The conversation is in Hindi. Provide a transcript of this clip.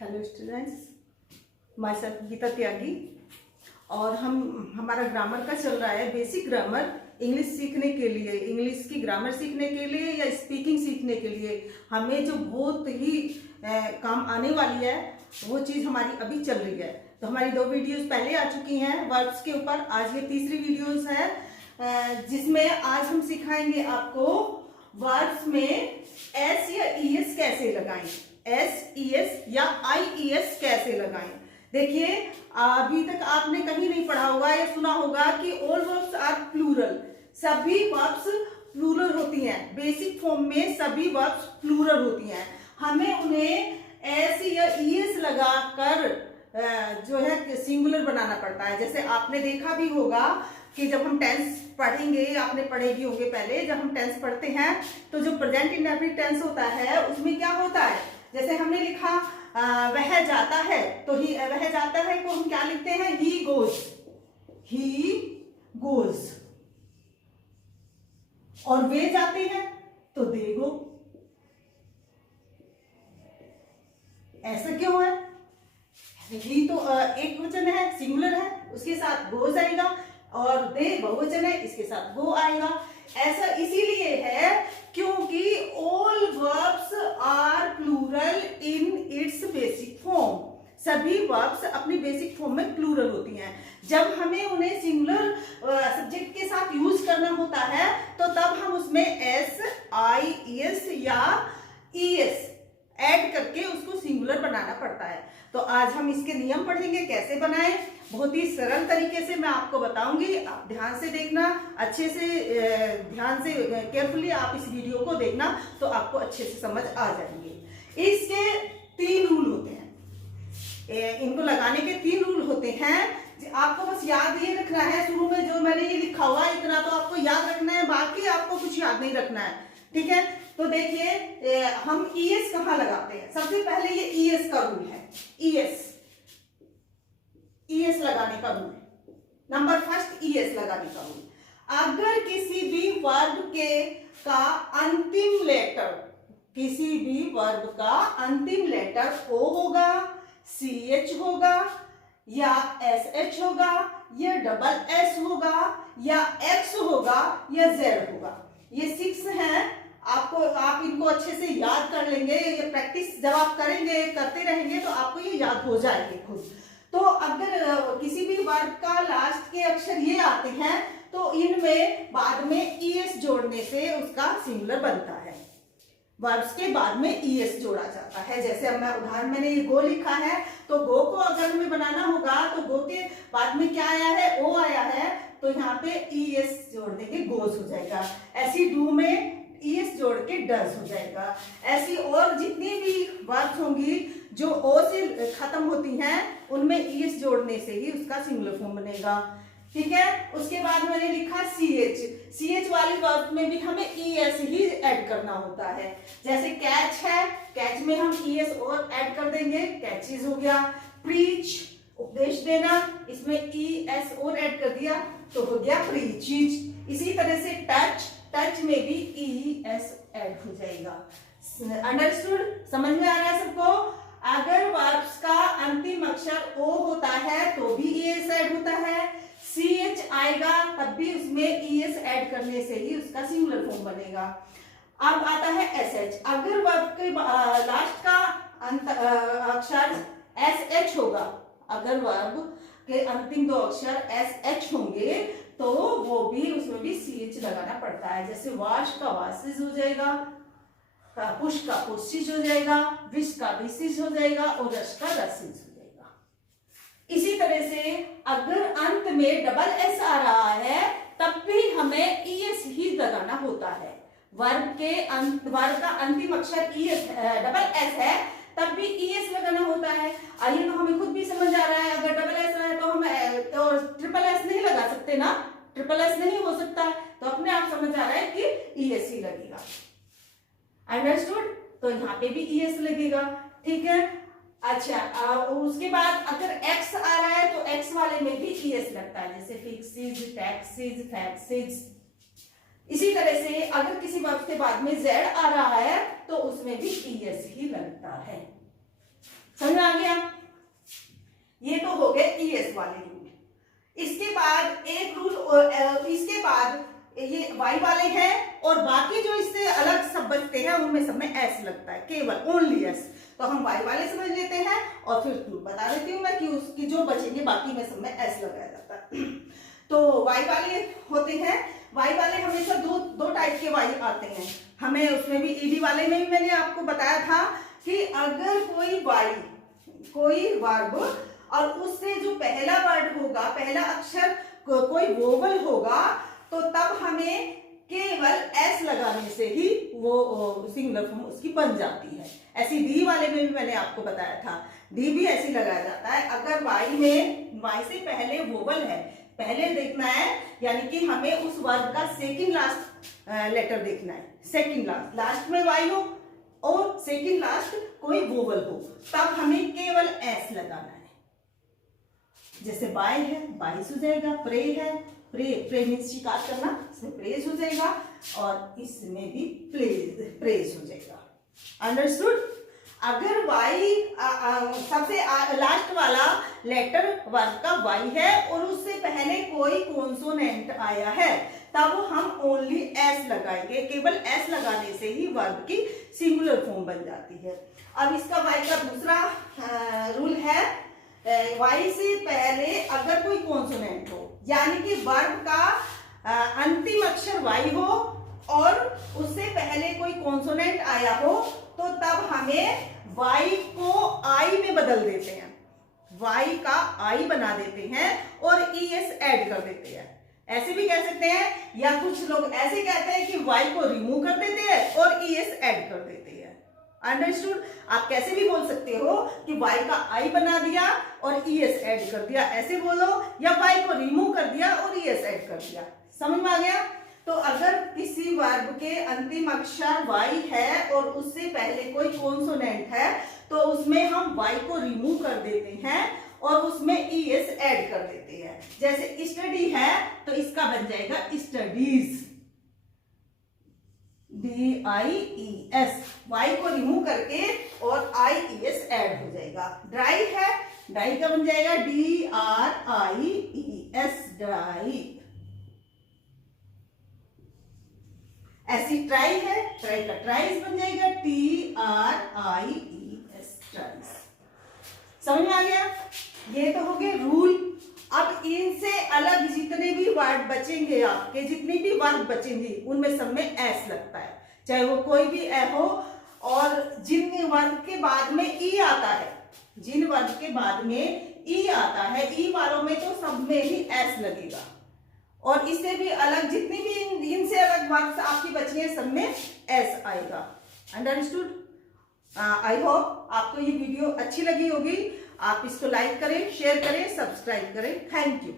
Hello students, myself Geeta Tyagi. और हमारा ग्रामर का चल रहा है बेसिक ग्रामर। इंग्लिश सीखने के लिए, इंग्लिश की ग्रामर सीखने के लिए या स्पीकिंग सीखने के लिए हमें जो बहुत ही काम आने वाली है वो चीज़ हमारी अभी चल रही है। तो हमारी 2 वीडियोस पहले आ चुकी हैं वर्ब्स के ऊपर। आज ये तीसरी वीडियोस है जिसमें आज हम सिखाएंगे आपको वर्ब्स में एस या ईएस कैसे लगाएं, एस ईएस या आईईएस कैसे लगाएं। देखिए, अभी तक आपने कहीं नहीं पढ़ा होगा या सुना होगा कि ऑल वर्ब्स आर प्लूरल। सभी वर्ब्स प्लूरल होती हैं, बेसिक फॉर्म में सभी वर्ब्स प्लूरल होती हैं। हमें उन्हें एस या ईएस लगाकर जो है सिंगुलर बनाना पड़ता है। जैसे आपने देखा भी होगा कि जब हम टेंस पढ़ेंगे, आपने पढ़े भी होंगे पहले, जब हम टेंस पढ़ते हैं तो जो प्रेजेंट इंडेफिनिट टेंस होता है उसमें क्या होता है, जैसे हमने लिखा वह जाता है, तो ही वह जाता है को हम क्या लिखते हैं, ही गोज, ही गोज। और वे जाते हैं तो दे गो। ऐसा क्यों है? ही तो एक वचन है, सिंगुलर है, उसके साथ गोज आएगा, और दे बहुवचन है, इसके साथ गो आएगा। ऐसा इसीलिए है क्योंकि all verbs are plural in its basic form. सभी वर्ब्स अपनी बेसिक फॉर्म में प्लूरल होती हैं। जब हमें उन्हें सिंगुलर सब्जेक्ट के साथ यूज करना होता है तो तब हम उसमें एस, आई, एस या ईएस ऐड करके उसको सिंगुलर बनाना पड़ता है। तो आज हम इसके नियम पढ़ेंगे, कैसे बनाएं। बहुत ही सरल तरीके से मैं आपको बताऊंगी, आप ध्यान से देखना, अच्छे से ध्यान से केयरफुली आप इस वीडियो को देखना तो आपको अच्छे से समझ आ जाएंगे। इसके 3 रूल होते हैं, इनको लगाने के 3 रूल होते हैं। आपको बस याद ये रखना है, शुरू में जो मैंने ये लिखा हुआ इतना तो आपको याद रखना है, बाकी आपको कुछ याद नहीं रखना है, ठीक है। तो देखिए, हम ईएस कहाँ लगाते हैं। सबसे पहले ये ईएस का रूल है, ईएस लगाने का रूल है। नंबर फर्स्ट, ईएस लगाने का रूल। अगर किसी भी वर्ब का अंतिम लेटर, किसी भी वर्ब का अंतिम लेटर ओ होगा, सीएच होगा, या एसएच होगा, या डबल एस होगा, या एक्स होगा, या जेड होगा। ये 6 हैं। आप इनको अच्छे से याद कर लेंगे। ये प्रैक्टिस जब आप करेंगे, करते रहेंगे तो आपको ये याद हो जाएंगे खुद। तो अगर किसी भी वर्ब का लास्ट के अक्षर ये आते हैं तो इनमें बाद में ईएस जोड़ने से उसका सिंगुलर बनता है। वर्ब्स के बाद में ईएस जोड़ा जाता है। जैसे अब मैं उदाहरण, मैंने ये गो लिखा है, तो गो को अगर हमें बनाना होगा तो गो के बाद में क्या आया है, ओ आया है, तो यहाँ पे ईएस जोड़ देंगे, गोज हो जाएगा। ऐसी डू में ईएस जोड़ के डज हो जाएगा। ऐसी और जितनी भी वर्ब्स होंगी जो ओ से खत्म होती हैं उनमें ईएस जोड़ने से ही उसका सिंगुलर फॉर्म बनेगा, ठीक है। उसके बाद मैंने लिखा सीएच, सीएच वाली वर्ब में भी हमें ईएस ही ऐड करना होता है। जैसे कैच है, कैच में हम ईएस और ऐड कर देंगे, कैचेस हो गया। प्रीच, उपदेश देना, इसमें ईएस और ऐड कर दिया तो हो गया प्रीचिज। इसी तरह से टच, टच में भी ईएस ऐड हो जाएगा। अंडरस्टूड? समझ में आ रहा है सबको? अगर वर्ब्स का अंतिम अक्षर ओ होता है तो भी ईएस ऐड होता है, सीएच आएगा तब भी उसमें ईएस ऐड करने से ही उसका सिंगुलर फॉर्म बनेगा। अब आता है एसएच। अगर वर्ब के लास्ट का अक्षर एसएच होगा, अगर वर्ब के अंतिम 2 अक्षर एसएच होंगे तो वो भी, उसमें भी सीएच लगाना पड़ता है। जैसे वाश का वासिस हो जाएगा, पुष का पुष्टिज हो जाएगा, विश का विशिज हो जाएगा, और रस का रसिज हो जाएगा। इसी तरह से अगर अंत में डबल एस आ रहा है तब भी हमें ईएस ही लगाना होता है। वर्ब का अंतिम अक्षर ईएस डबल एस है तब भी ईएस लगाना होता है। आइए, तो हमें खुद भी समझ आ रहा है, अगर डबल एस है तो हम तो ट्रिपल एस नहीं लगा सकते ना, ट्रिपल एस नहीं हो सकता, तो अपने आप समझ आ रहा है कि ईएस ही लगेगा। अंडरस्टूड? तो यहाँ पे भी ईएस लगेगा, ठीक है। अच्छा, उसके बाद अगर एक्स आ रहा है तो एक्स वाले में भी ईएस लगता है, जैसे फिक्सिज, टैक्सिज, फैक्सिज। इसी तरह से अगर किसी वर्ब के बाद में जेड आ रहा है तो उसमें भी ईएस ही लगता है। समझ आ गया? ये तो हो गए ईएस वाले रूल। इसके बाद एक रूल, इसके बाद ये वाई वाले हैं और बाकी जो इससे अलग सब बचते हैं उनमें सब में एस लगता है, केवल ओनली एस। तो हम वाई वाले समझ लेते हैं और फिर बता देती हूँ मैं कि उसकी जो बचेंगे बाकी में सब में एस लगाया जाता है। तो वाई वाले होते हैं, वाई वाले हमेशा दो टाइप के वाई आते हैं हमें। उसमें भी ईडी वाले में भी मैंने आपको बताया था कि अगर कोई वाई, कोई वर्ब और उससे जो पहला वर्ड होगा, पहला अक्षर कोई वोवल होगा, तो तब हमें केवल एस लगाने से ही वो सिंगुलर फॉर्म उसकी बन जाती है। ऐसी डी वाले में भी मैंने आपको बताया था, डी भी ऐसे लगाया जाता है। अगर वाई में, वाई से पहले वोवल है, पहले देखना है, यानी कि हमें उस वर्ड का सेकंड लास्ट लेटर देखना है। सेकंड लास्ट, लास्ट में वाई हो और सेकंड लास्ट कोई वोवल हो, तब हमें केवल एस लगाना है। जैसे बाय है, बाइस हो जाएगा। प्रे है, प्रे मीन्स शिकार करना, इसमें प्रेज हो जाएगा और इसमें भी प्रेज हो जाएगा। अंडरस्टूड? अगर वाई सबसे लास्ट वाला लेटर वर्ब का वाई है और उससे पहले कोई कॉन्सोनेंट आया है, तब हम ओनली एस लगाएंगे। केवल एस लगाने से ही वर्ब की सिंगुलर फॉर्म बन जाती है। अब इसका वाई का दूसरा रूल है, वाई से पहले अगर कोई कॉन्सोनेंट हो, यानी कि वर्ब का अंतिम अक्षर वाई हो और उससे पहले कोई कॉन्सोनेंट आया हो, तो तब हमें वाई को आई में बदल देते हैं, वाई का आई बना देते हैं और ईएस ऐड कर देते हैं। ऐसे भी कह सकते हैं, या कुछ लोग ऐसे कहते हैं कि वाई को रिमूव कर देते हैं और ईएस ऐड कर देते हैं। अंडरस्टूड? आप कैसे भी बोल सकते हो कि वाई का आई बना दिया और ईएस ऐड कर दिया, ऐसे बोलो, या वाई को रिमूव कर दिया और ईएस ऐड कर दिया। समझ में आ गया? तो अगर किसी वर्ब के अंतिम अक्षर वाई है और उससे पहले कोई कॉन्सोनेंट है, तो उसमें हम वाई को रिमूव कर देते हैं और उसमें ईएस ऐड कर देते हैं। जैसे स्टडी है तो इसका बन जाएगा स्टडीज, DIES, वाई को रिमूव करके और IES ऐड हो जाएगा। ड्राई है, ड्राई का बन जाएगा DRIES, ड्राई। ऐसी ट्राई है, ट्राई का ट्राइस बन जाएगा TRIES, ट्राइस। समझ में आ गया? ये तो हो गए रूल। अब इनसे अलग जितने भी वर्ड बचेंगे, आपके जितने भी वर्ड बचेंगे, उनमें सब में एस लगता है, चाहे वो कोई भी ए हो। और जिन वर्ड के बाद में ई आता है, जिन वर्ड के बाद में ई आता है, ई वालों में तो सब में ही एस लगेगा। और इससे भी अलग जितनी भी इनसे अलग वर्ड्स आपकी बची है, सब में एस आएगा। अंडरस्टूड? आई होप आपको ये वीडियो अच्छी लगी होगी। आप इसको लाइक करें, शेयर करें, सब्सक्राइब करें। Thank you.